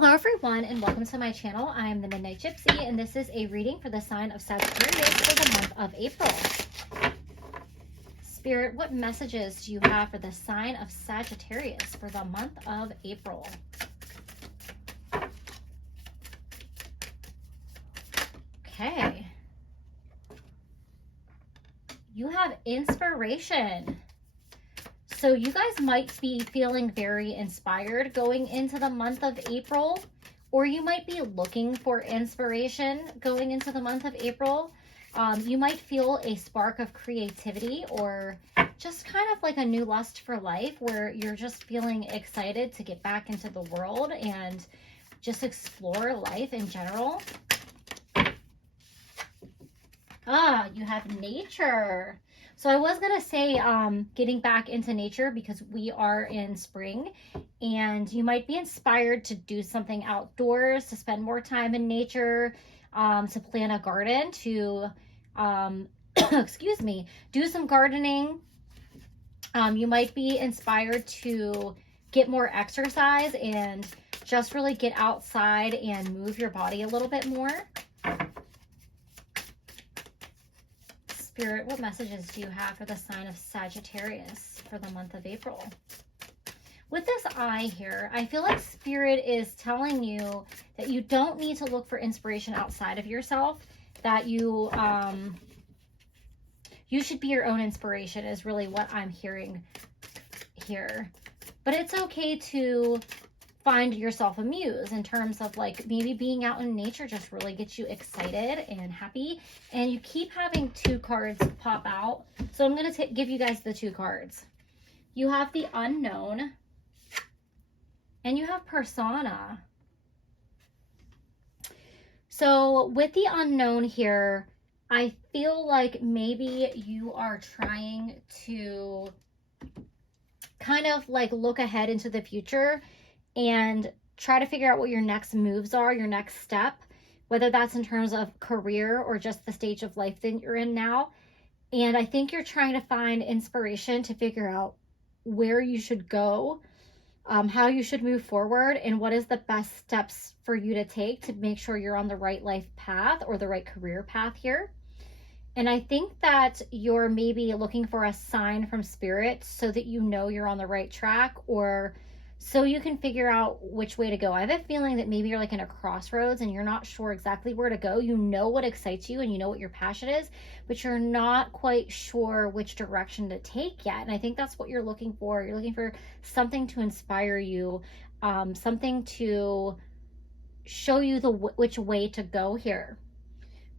Hello everyone and welcome to my channel. I am the Midnight Gypsy and this is a reading for the sign of Sagittarius for the month of April. Spirit, what messages do you have for the sign of Sagittarius for the month of April? Okay. You have inspiration. So you guys might be feeling very inspired going into the month of April, or you might be looking for inspiration going into the month of April. You might feel a spark of creativity or just kind of like a new lust for life where you're just feeling excited to get back into the world and just explore life in general. You have nature. So I was going to say getting back into nature because we are in spring and you might be inspired to do something outdoors, to spend more time in nature, to plant a garden, to, excuse me, do some gardening. You might be inspired to get more exercise and just really get outside and move your body a little bit more. Spirit, what messages do you have for the sign of Sagittarius for the month of April? With this eye here, I feel like Spirit is telling you that you don't need to look for inspiration outside of yourself, that you should be your own inspiration is really what I'm hearing here. But it's okay to find yourself a muse in terms of like maybe being out in nature just really gets you excited and happy, and you keep having two cards pop out. So I'm going to give you guys the two cards. You have the unknown and you have persona. So with the unknown here, I feel like maybe you are trying to kind of like look ahead into the future and try to figure out what your next moves are, your next step, whether that's in terms of career or just the stage of life that you're in now. And I think you're trying to find inspiration to figure out where you should go, how you should move forward, and what is the best steps for you to take to make sure you're on the right life path or the right career path here. And I think that you're maybe looking for a sign from Spirit so that you know you're on the right track, or so you can figure out which way to go. I have a feeling that maybe you're like in a crossroads and you're not sure exactly where to go. You know what excites you and you know what your passion is, but you're not quite sure which direction to take yet. And I think that's what you're looking for. You're looking for something to inspire you, something to show you which way to go here.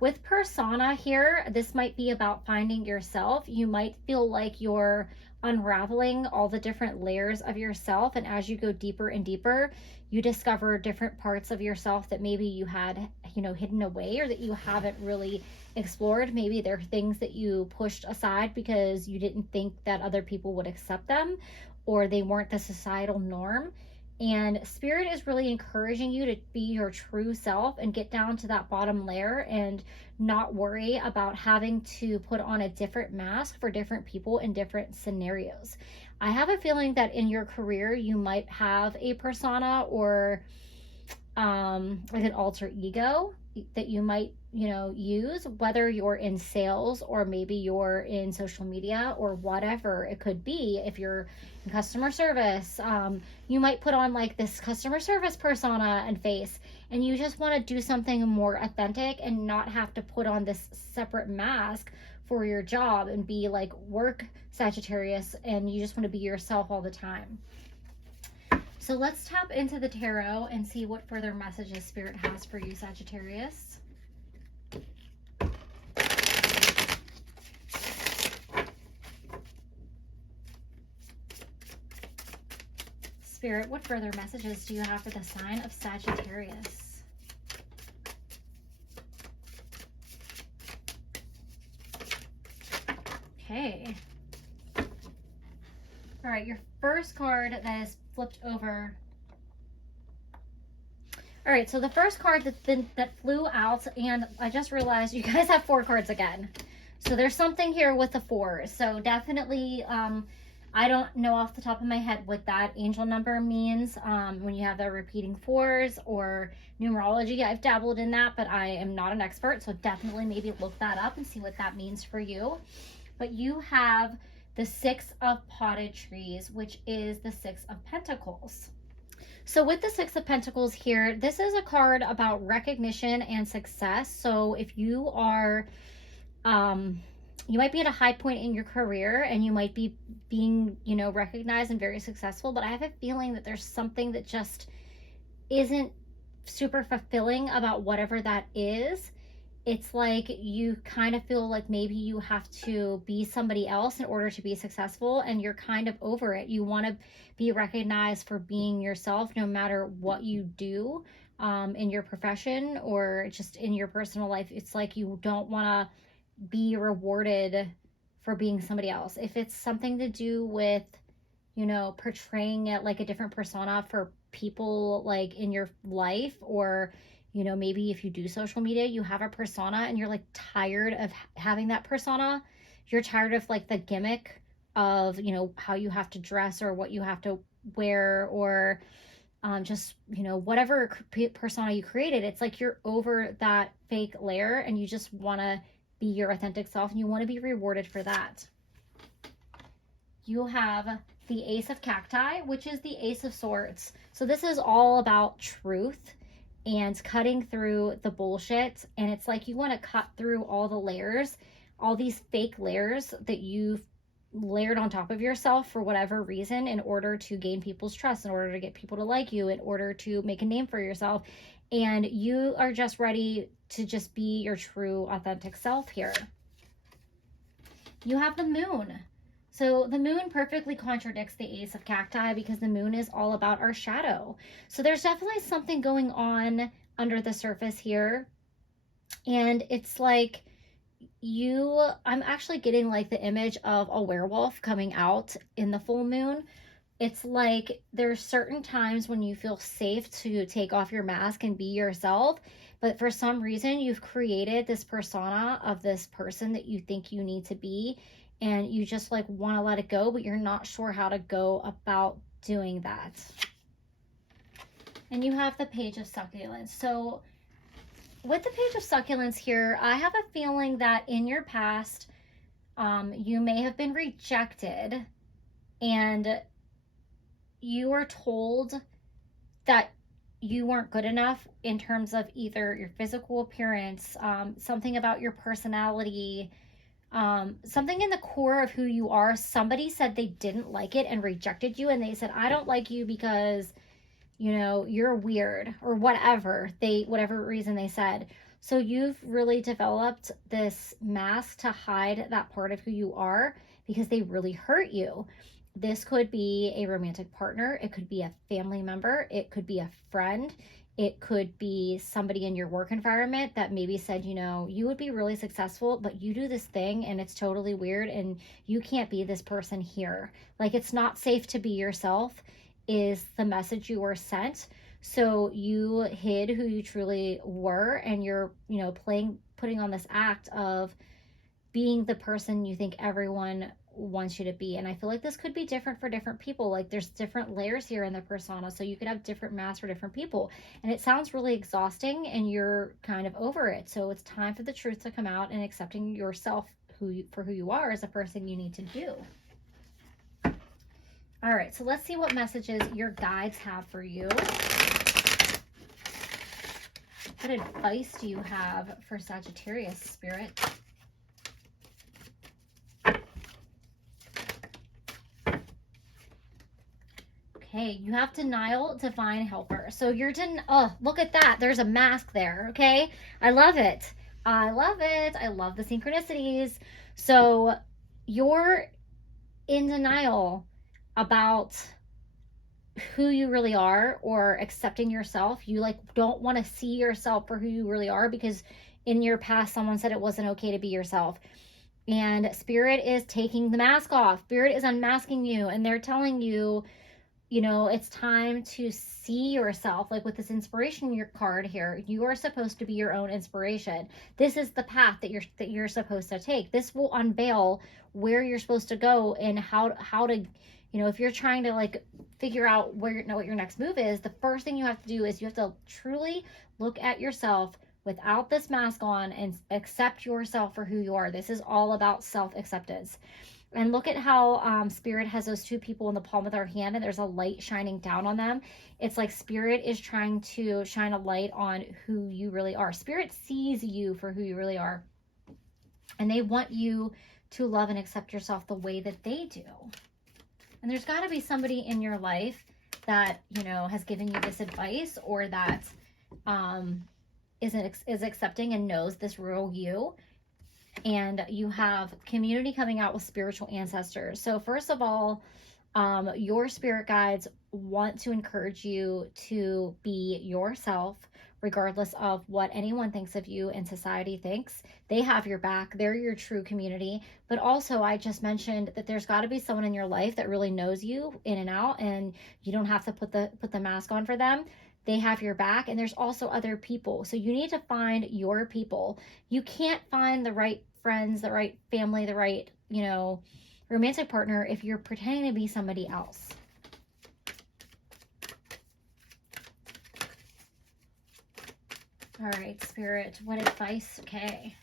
With persona here, this might be about finding yourself. You might feel like you're unraveling all the different layers of yourself, and as you go deeper and deeper, you discover different parts of yourself that maybe you had, hidden away or that you haven't really explored. Maybe there are things that you pushed aside because you didn't think that other people would accept them or they weren't the societal norm. And Spirit is really encouraging you to be your true self and get down to that bottom layer and not worry about having to put on a different mask for different people in different scenarios. I have a feeling that in your career, you might have a persona or like an alter ego that you might, use, whether you're in sales or maybe you're in social media or whatever it could be. If you're in customer service, you might put on like this customer service persona and face, and you just want to do something more authentic and not have to put on this separate mask for your job and be like work Sagittarius, and you just want to be yourself all the time. So let's tap into the tarot and see what further messages Spirit has for you, Sagittarius. Spirit, what further messages do you have for the sign of Sagittarius? Okay. All right, your first card that is flipped over. All right, so the first card that flew out, and I just realized you guys have 4 cards again. So there's something here with the 4. So definitely I don't know off the top of my head what that angel number means when you have the repeating fours or numerology. I've dabbled in that, but I am not an expert, so definitely maybe look that up and see what that means for you. But you have the Six of Potted Trees, which is the Six of Pentacles. So with the Six of Pentacles here, this is a card about recognition and success. So if you are, you might be at a high point in your career and you might be being, you know, recognized and very successful, but I have a feeling that there's something that just isn't super fulfilling about whatever that is. It's like you kind of feel like maybe you have to be somebody else in order to be successful, and you're kind of over it. You want to be recognized for being yourself no matter what you do in your profession or just in your personal life. It's like you don't want to be rewarded for being somebody else. If it's something to do with, you know, portraying it like a different persona for people like in your life, or you know, maybe if you do social media, you have a persona and you're like tired of having that persona. You're tired of like the gimmick of, you know, how you have to dress or what you have to wear, or just, you know, whatever persona you created. It's like you're over that fake layer and you just want to be your authentic self, and you want to be rewarded for that. You have the Ace of Cacti, which is the Ace of Swords. So this is all about truth and cutting through the bullshit. And it's like you want to cut through all the layers, all these fake layers that you've layered on top of yourself for whatever reason, in order to gain people's trust, in order to get people to like you, in order to make a name for yourself. And you are just ready to just be your true authentic self here. You have the Moon. So the Moon perfectly contradicts the Ace of Cacti, because the Moon is all about our shadow. So there's definitely something going on under the surface here. And it's like I'm actually getting like the image of a werewolf coming out in the full moon. It's like there's certain times when you feel safe to take off your mask and be yourself. But for some reason, you've created this persona of this person that you think you need to be, and you just like want to let it go, but you're not sure how to go about doing that. And you have the Page of Succulents. So with the Page of Succulents here, I have a feeling that in your past, you may have been rejected, and you were told that you weren't good enough in terms of either your physical appearance, something about your personality, something in the core of who you are. Somebody said they didn't like it and rejected you, and they said, I don't like you because, you know, you're weird, or whatever reason they said. So you've really developed this mask to hide that part of who you are, because they really hurt you. This could be a romantic partner. It could be a family member. It could be a friend. It could be somebody in your work environment that maybe said, you know, you would be really successful, but you do this thing and it's totally weird and you can't be this person here. Like, it's not safe to be yourself, is the message you were sent. So you hid who you truly were, and you're, you know, putting on this act of being the person you think everyone wants you to be. And I feel like this could be different for different people. Like, there's different layers here in the persona, so you could have different masks for different people, and it sounds really exhausting and you're kind of over it. So it's time for the truth to come out, and accepting yourself for who you are is the first thing you need to do. All right, so let's see what messages your guides have for you. What advice do you have for Sagittarius, Spirit? Okay, you have Denial, Divine Helper. So you're oh, look at that. There's a mask there, okay? I love it. I love it. I love the synchronicities. So you're in denial about who you really are, or accepting yourself. You like don't want to see yourself for who you really are, because in your past someone said it wasn't okay to be yourself. And Spirit is taking the mask off. Spirit is unmasking you, and they're telling you you know, it's time to see yourself. Like with this inspiration your card here, you are supposed to be your own inspiration. This is the path that you're supposed to take. This will unveil where you're supposed to go and how to, you know, if you're trying to like figure out where know what your next move is, the first thing you have to do is you have to truly look at yourself without this mask on and accept yourself for who you are. This is all about self-acceptance. And look at how Spirit has those two people in the palm of their hand and there's a light shining down on them. It's like Spirit is trying to shine a light on who you really are. Spirit sees you for who you really are. And they want you to love and accept yourself the way that they do. And there's got to be somebody in your life that, you know, has given you this advice, or that is accepting and knows this real you. And you have community coming out with spiritual ancestors. So first of all, your spirit guides want to encourage you to be yourself, regardless of what anyone thinks of you and society thinks. They have your back. They're your true community. But also, I just mentioned that there's got to be someone in your life that really knows you in and out, and you don't have to put the mask on for them. They have your back. And there's also other people. So you need to find your people. You can't find the right friends, the right family, the right, you know, romantic partner if you're pretending to be somebody else. All right, Spirit, what advice? Okay.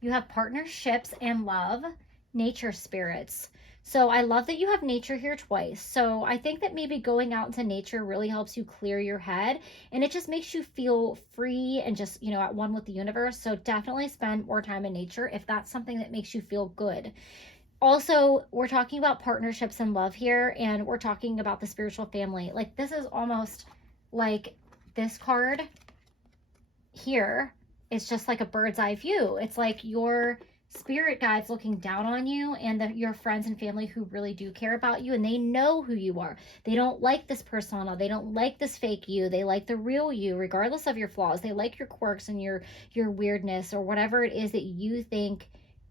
You have partnerships and love, nature spirits. So I love that you have nature here twice. So I think that maybe going out into nature really helps you clear your head, and it just makes you feel free and just, you know, at one with the universe. So definitely spend more time in nature if that's something that makes you feel good. Also, we're talking about partnerships and love here, and we're talking about the spiritual family. Like, this is almost like this card here. It's just like a bird's eye view. It's like your spirit guides looking down on you, and your friends and family who really do care about you, and they know who you are. They don't like this persona. They don't like this fake you. They like the real you, regardless of your flaws. They like your quirks and your weirdness, or whatever it is that you think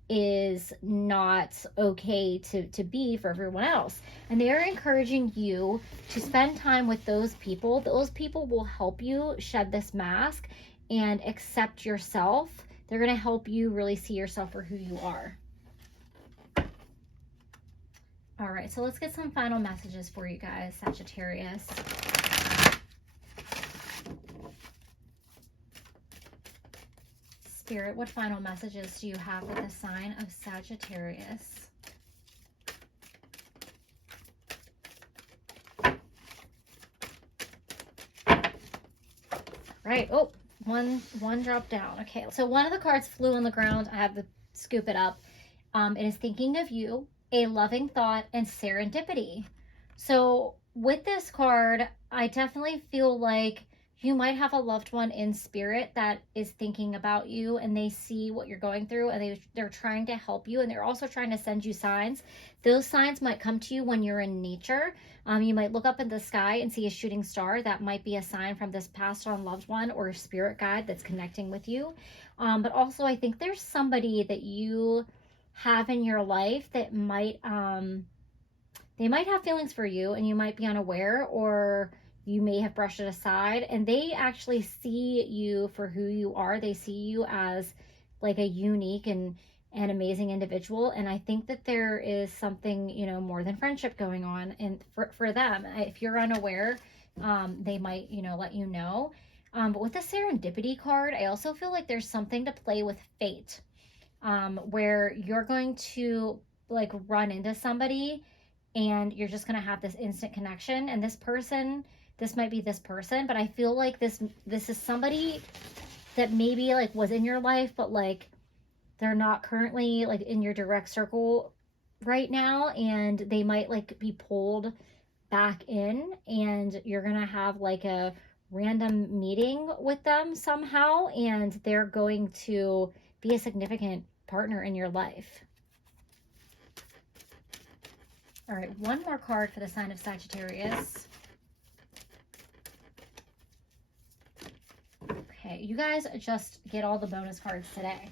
is not okay to be for everyone else. And they are encouraging you to spend time with those people. Those people will help you shed this mask and accept yourself. They're going to help you really see yourself for who you are. All right, so let's get some final messages for you guys, Sagittarius. Spirit, what final messages do you have for the sign of Sagittarius? Right. Oh, one dropped down. Okay, so one of the cards flew on the ground. I have to scoop it up. It is thinking of you, a loving thought, and serendipity. So with this card, I definitely feel like you might have a loved one in spirit that is thinking about you, and they see what you're going through, and they're trying to help you, and they're also trying to send you signs. Those signs might come to you when you're in nature. You might look up in the sky and see a shooting star. That might be a sign from this passed on loved one or a spirit guide that's connecting with you. But also, I think there's somebody that you have in your life that might, they might have feelings for you, and you might be unaware, or you may have brushed it aside, and they actually see you for who you are. They see you as like a unique and amazing individual. And I think that there is something, you know, more than friendship going on. And for them, if you're unaware, they might, you know, let you know. But with the serendipity card, I also feel like there's something to play with fate, where you're going to like run into somebody and you're just going to have this instant connection. And this person, this might be this person, but I feel like this is somebody that maybe like was in your life, but like they're not currently like in your direct circle right now, and they might like be pulled back in, and you're gonna have like a random meeting with them somehow, and they're going to be a significant partner in your life. All right, one more card for the sign of Sagittarius. Okay, you guys just get all the bonus cards today.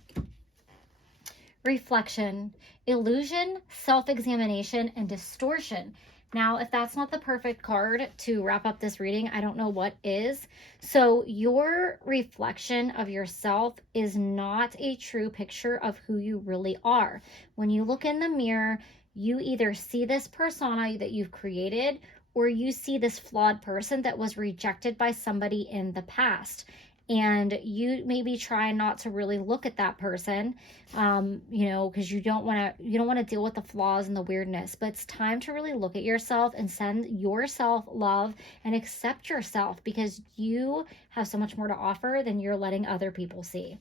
reflection, illusion, self-examination, and distortion. Now, if that's not the perfect card to wrap up this reading, I don't know what is. So your reflection of yourself is not a true picture of who you really are. When you look in the mirror, you either see this persona that you've created, or you see this flawed person that was rejected by somebody in the past. And you maybe try not to really look at that person, because you don't want to deal with the flaws and the weirdness. But it's time to really look at yourself and send yourself love and accept yourself, because you have so much more to offer than you're letting other people see.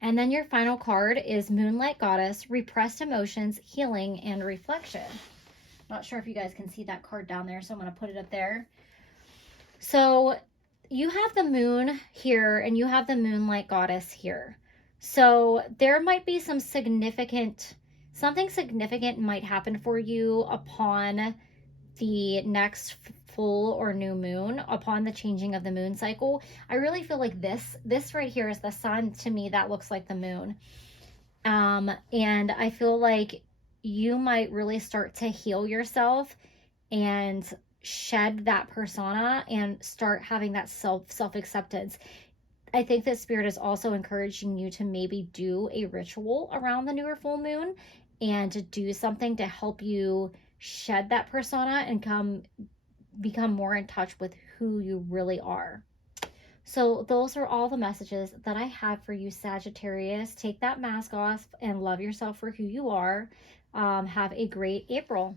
And then your final card is Moonlight Goddess, Repressed Emotions, Healing, and Reflection. Not sure if you guys can see that card down there, so I'm going to put it up there. So you have the moon here and you have the Moonlight Goddess here. So there might be something significant might happen for you upon the next full or new moon, upon the changing of the moon cycle. I really feel like this right here is the sun. To me, that looks like the moon. And I feel like you might really start to heal yourself and shed that persona and start having that self-acceptance. I think that Spirit is also encouraging you to maybe do a ritual around the new or full moon and to do something to help you shed that persona and become more in touch with who you really are. So those are all the messages that I have for you, Sagittarius. Take that mask off and love yourself for who you are. Have a great April.